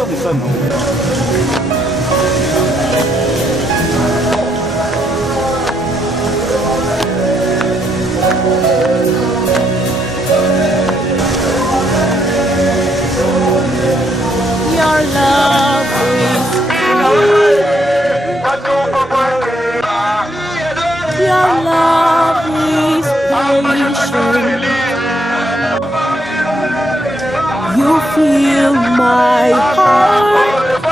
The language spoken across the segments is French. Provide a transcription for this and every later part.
Your love is your love is patient. You fill my heart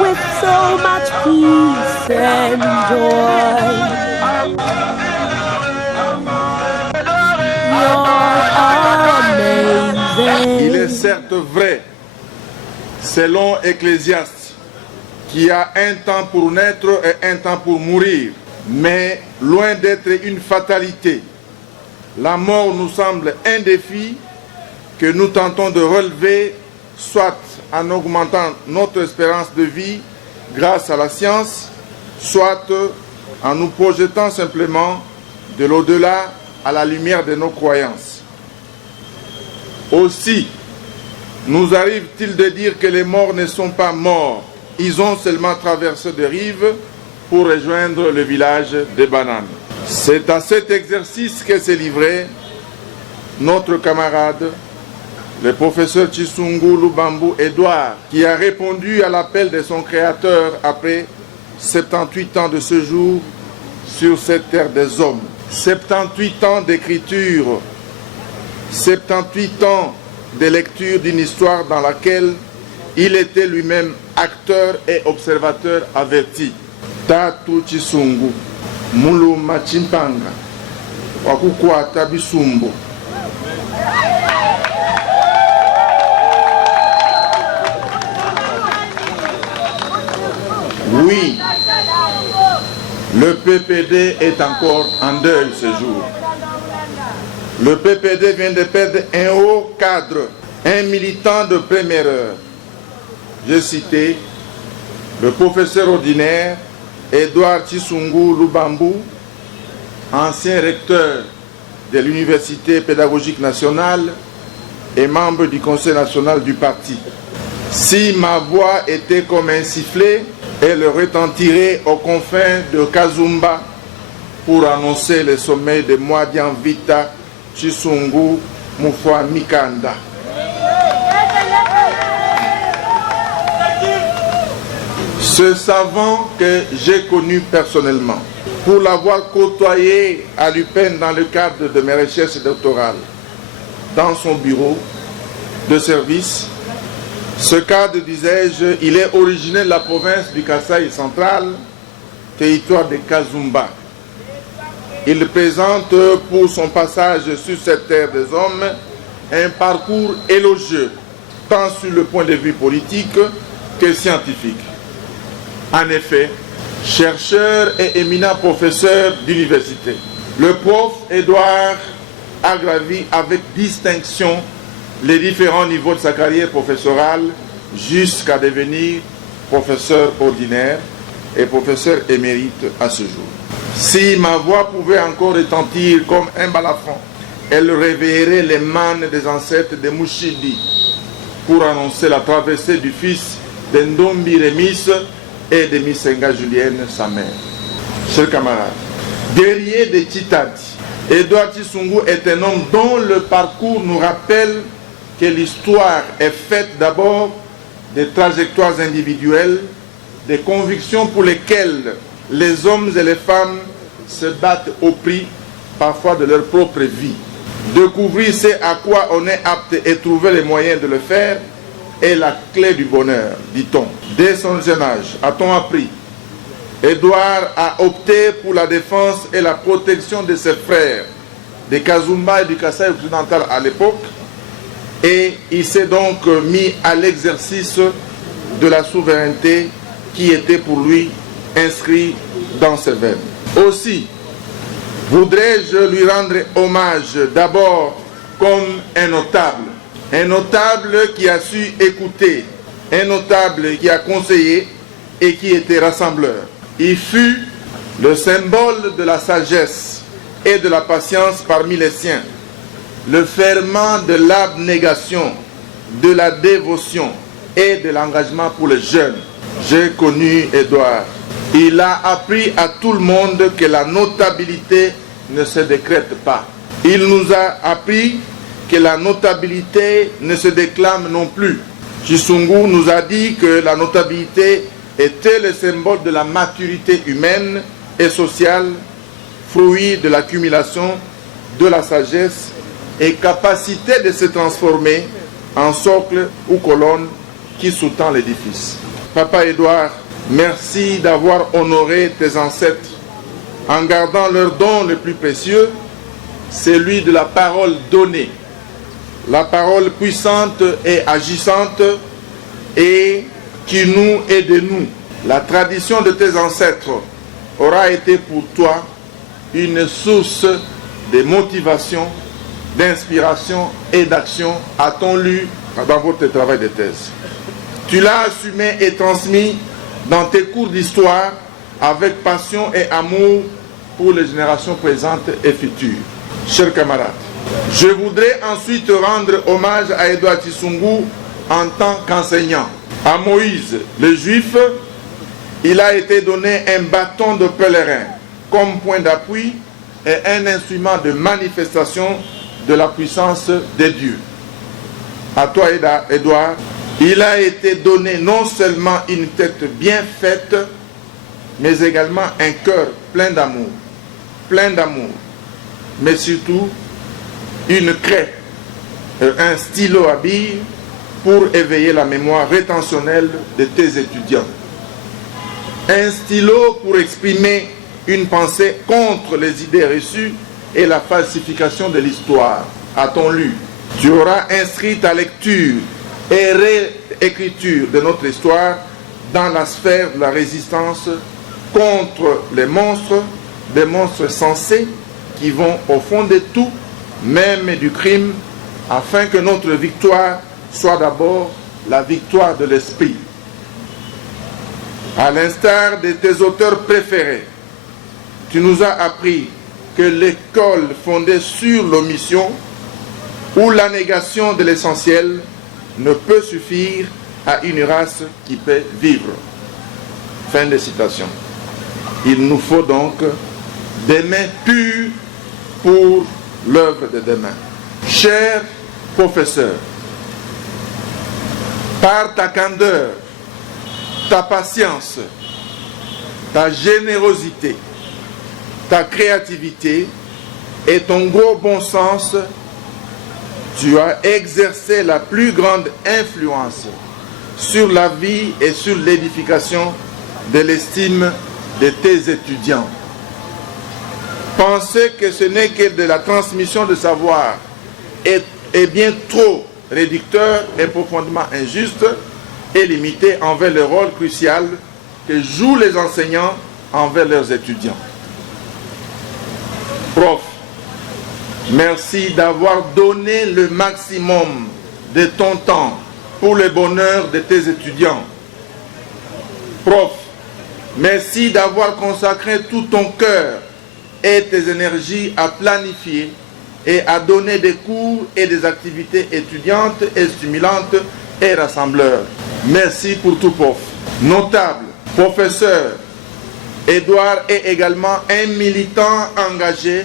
with so much peace and joy. Il est certes vrai, selon Ecclésiaste, qu'il y a un temps pour naître et un temps pour mourir, mais loin d'être une fatalité, la mort nous semble un défi que nous tentons de relever, soit en augmentant notre espérance de vie grâce à la science, soit en nous projetant simplement de l'au-delà à la lumière de nos croyances. Aussi, nous arrive-t-il de dire que les morts ne sont pas morts, ils ont seulement traversé des rives pour rejoindre le village des Bananes. C'est à cet exercice que s'est livré notre camarade, le professeur Chisungu Lubambu Edouard, qui a répondu à l'appel de son créateur après 78 ans de séjour sur cette terre des hommes. 78 ans d'écriture, 78 ans de lecture d'une histoire dans laquelle il était lui-même acteur et observateur averti. Tatu Chisungu, Mulu Machimpanga, Wakukwata Bisumbo. Oui, le PPD est encore en deuil ce jour. Le PPD vient de perdre un haut cadre, un militant de première heure. J'ai cité le professeur ordinaire Edouard Chisungu Lubambu, ancien recteur de l'Université pédagogique nationale et membre du Conseil national du parti. Si ma voix était comme un sifflet, elle retentirait aux confins de Kazumba pour annoncer le sommet de Mwadian Vita Chisungu Mufwa Mikanda. Ce savant que j'ai connu personnellement, pour l'avoir côtoyé à l'UPEN dans le cadre de mes recherches doctorales, dans son bureau de service, ce cadre, disais-je, il est originaire de la province du Kasaï central, territoire de Kazumba. Il présente pour son passage sur cette terre des hommes un parcours élogieux, tant sur le point de vue politique que scientifique. En effet, chercheur et éminent professeur d'université, le prof Edouard a gravi avec distinction les différents niveaux de sa carrière professorale jusqu'à devenir professeur ordinaire et professeur émérite à ce jour. Si ma voix pouvait encore retentir comme un balafon, elle réveillerait les mânes des ancêtres de Mouchidi pour annoncer la traversée du fils d'Ndombi Remis et de Misenga Julienne, sa mère. Chers camarades, guerrier de Titadi, Edouard Chisungu est un homme dont le parcours nous rappelle que l'histoire est faite d'abord des trajectoires individuelles, des convictions pour lesquelles les hommes et les femmes se battent au prix parfois de leur propre vie. Découvrir ce à quoi on est apte et trouver les moyens de le faire est la clé du bonheur, dit-on. Dès son jeune âge, a-t-on appris, Edouard a opté pour la défense et la protection de ses frères, de Kazumba et du Kasaï occidental à l'époque, et il s'est donc mis à l'exercice de la souveraineté qui était pour lui inscrit dans ses veines. Aussi, voudrais-je lui rendre hommage d'abord comme un notable qui a su écouter, un notable qui a conseillé et qui était rassembleur. Il fut le symbole de la sagesse et de la patience parmi les siens, le ferment de l'abnégation de la dévotion et de l'engagement pour les jeunes. J'ai connu Édouard. Il a appris à tout le monde que la notabilité ne se décrète pas. Il nous a appris que la notabilité ne se déclame non plus. Chisungu nous a dit que la notabilité était le symbole de la maturité humaine et sociale, fruit de l'accumulation de la sagesse et capacité de se transformer en socle ou colonne qui sous-tend l'édifice. Papa Édouard, merci d'avoir honoré tes ancêtres en gardant leur don le plus précieux, celui de la parole donnée. La parole puissante et agissante et qui nous est de nous. La tradition de tes ancêtres aura été pour toi une source de motivation, d'inspiration et d'action, a-t-on lu dans votre travail de thèse. Tu l'as assumé et transmis dans tes cours d'histoire avec passion et amour pour les générations présentes et futures. Chers camarades, je voudrais ensuite rendre hommage à Édouard Chisungu en tant qu'enseignant. À Moïse, le juif, il a été donné un bâton de pèlerin comme point d'appui et un instrument de manifestation de la puissance de Dieu. À toi, Édouard, il a été donné non seulement une tête bien faite, mais également un cœur plein d'amour, mais surtout une craie et un stylo à billes pour éveiller la mémoire rétentionnelle de tes étudiants. Un stylo pour exprimer une pensée contre les idées reçues et la falsification de l'histoire. A-t-on lu? Tu auras inscrit ta lecture et réécriture de notre histoire dans la sphère de la résistance contre les monstres, des monstres sensés qui vont au fond de tout, même du crime, afin que notre victoire soit d'abord la victoire de l'esprit. À l'instar de tes auteurs préférés, tu nous as appris que l'école fondée sur l'omission ou la négation de l'essentiel ne peut suffire à une race qui peut vivre. Fin de citation. Il nous faut donc des mains pures pour l'œuvre de demain. Chers professeurs, par ta candeur, ta patience, ta générosité, ta créativité et ton gros bon sens, tu as exercé la plus grande influence sur la vie et sur l'édification de l'estime de tes étudiants. Penser que ce n'est que de la transmission de savoir est bien trop réducteur et profondément injuste et limité envers le rôle crucial que jouent les enseignants envers leurs étudiants. Prof, merci d'avoir donné le maximum de ton temps pour le bonheur de tes étudiants. Prof, merci d'avoir consacré tout ton cœur et tes énergies à planifier et à donner des cours et des activités étudiantes et stimulantes et rassembleurs. Merci pour tout, prof. Notable, professeur, Édouard est également un militant engagé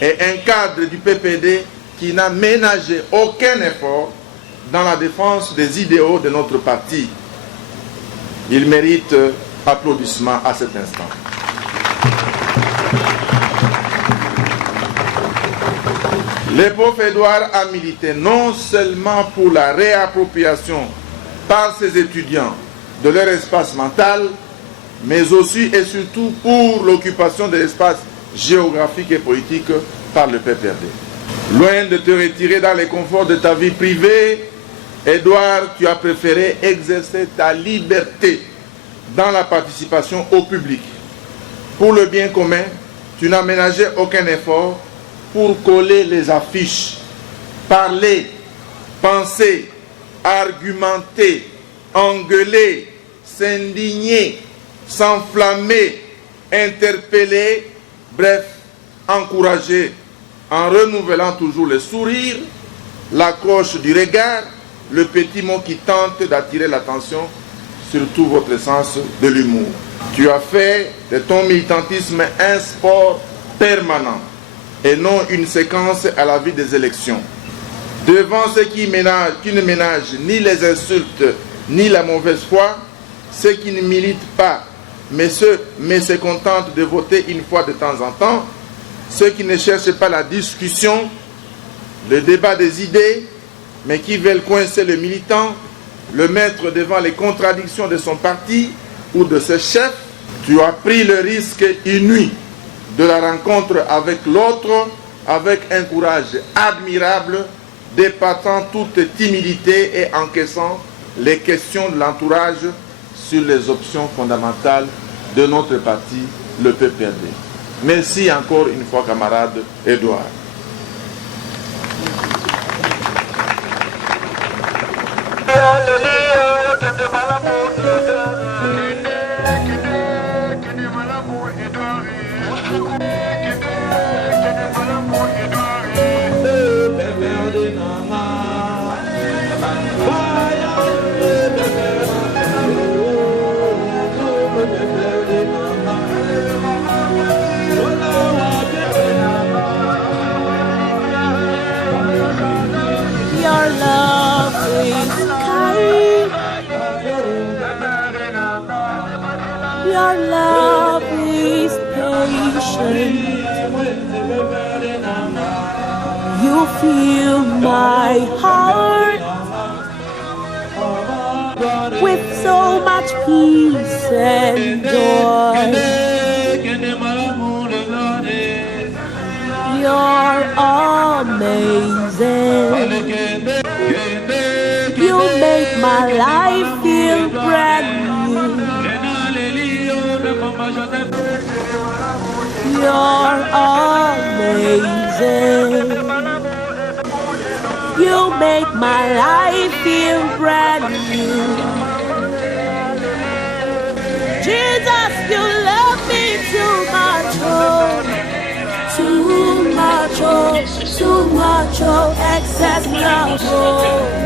et un cadre du PPD qui n'a ménagé aucun effort dans la défense des idéaux de notre parti. Il mérite applaudissements à cet instant. Le prof Édouard a milité non seulement pour la réappropriation par ses étudiants de leur espace mental, mais aussi et surtout pour l'occupation de l'espace géographique et politique par le PPRD. Loin de te retirer dans les conforts de ta vie privée, Édouard, tu as préféré exercer ta liberté dans la participation au public. Pour le bien commun, tu n'as ménagé aucun effort pour coller les affiches, parler, penser, argumenter, engueuler, s'indigner, s'enflammer, interpeller, bref, encourager, en renouvelant toujours le sourire, l'accroche du regard le petit mot qui tente d'attirer l'attention, surtout votre sens de l'humour. Tu as fait de ton militantisme un sport permanent et non une séquence à la vie des élections. Devant ceux qui ne ménagent ni les insultes ni la mauvaise foi, ceux qui ne militent pas mais se contentent de voter une fois de temps en temps, ceux qui ne cherchent pas la discussion, le débat des idées, mais qui veulent coincer le militant, le mettre devant les contradictions de son parti ou de ses chefs, tu as pris le risque inouï de la rencontre avec l'autre avec un courage admirable, dépassant toute timidité et encaissant les questions de l'entourage sur les options fondamentales de notre parti, le PPRD. Merci encore une fois, camarade Edouard. Your love is kind. Your love is patient. You fill my heart with so much peace and joy. You're amazing. You make my life feel brand new. You're amazing. You make my life feel brand new. Jesus, you love me too much, oh. Too much, oh, too much, oh, excess love, oh.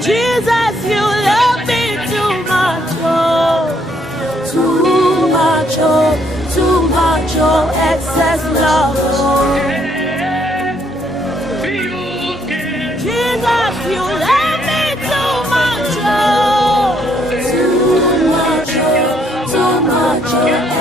Jesus, you love me too much, oh. Too much, oh, too much, oh, excess love, oh. Jesus, you love me too much, oh. Too much, oh, too much, oh.